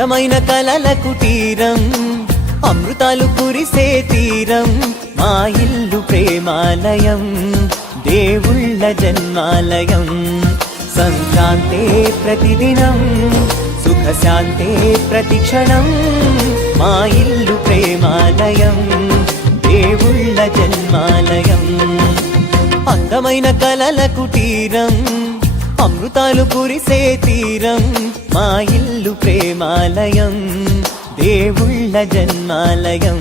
అందమైన కలల కుటీరం, అమృతాలు కురిసే తీరం, మా ఇల్లు ప్రేమాలయం, దేవుళ్ళ జన్మాలయం. సంక్రాంతే ప్రతిదినం, సుఖశాంతే ప్రతిక్షణం, మా ఇల్లు ప్రేమాలయం, దేవుళ్ళ జన్మాలయం. అందమైన కలల కుటీరం, అమృతాలు కురిసే తీరం, మా ఇల్లు ప్రేమాలయం, దేవుళ్ళ జన్మాలయం.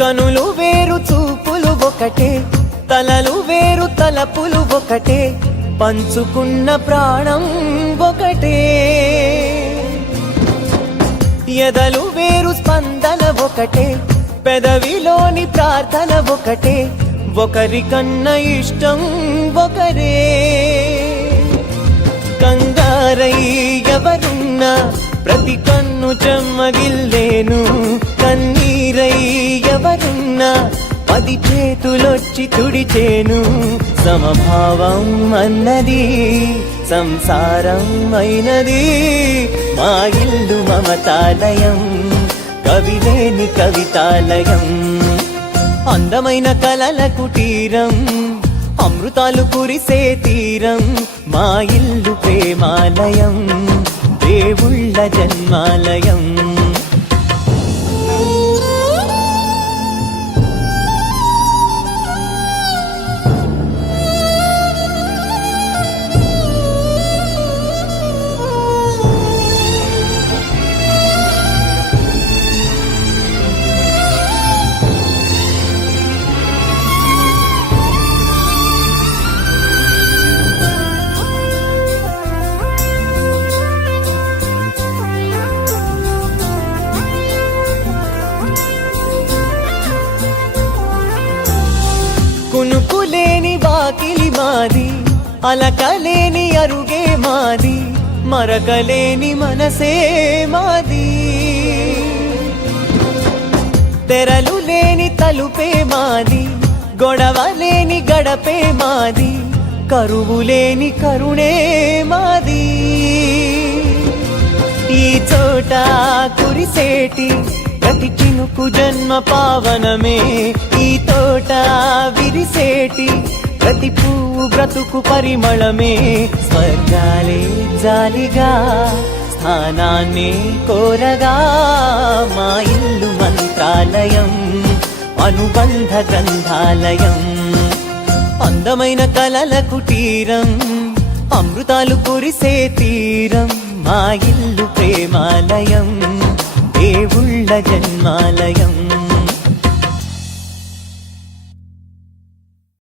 కనులు వేరు చూపులు ఒకటే, తలలు వేరు తలపులు ఒకటే, పంచుకున్న ప్రాణం ఒకటే. ఎదలు వేరు స్పందన ఒకటే, పెదవిలోని ప్రార్థన ఒకటే, ఒకరికన్నా ఇష్టం ఒకరే. కంగారై ఎవరున్నా ప్రతి కన్ను చెమ్మగిల్లేను, కన్నీరై ఎవరున్నా 10 చేతులొచ్చి తుడిచేను. సమభావం అన్నది సంసారం అయినది, మా ఇల్లు మమతాలయం, కవిలేని కవితాలయం. అందమైన కలల కుటీరం, అమృతాలు కురిసే తీరం, మా ఇల్లు ప్రేమాలయం, దేవుళ్ళ జన్మాలయం. కునుకులేని వాకిలి మాది, అలకలేని అరుగే మాది, మరకలేని మనసే మాది. తెరలు లేని తలుపే మాది, గొడవలేని గడపే మాది, కరువులేని కరుణే మాది. ఈ చోట కురిసేటి ప్రతి చినుకు జన్మ పావనమే, ఈ తోట విరిసేటి ప్రతి పువ్వు బ్రతుకు పరిమళమే. స్వర్గాలే జాలిగా స్థానాన్ని కోరగా, మా ఇల్లు మంత్రాలయం, అనుబంధ గ్రంథాలయం. అందమైన కలల కుటీరం, అమృతాలు కురిసే తీరం, మా ఇల్లు ప్రేమాలయం, దేవుళ్ళ జన్మాలయం.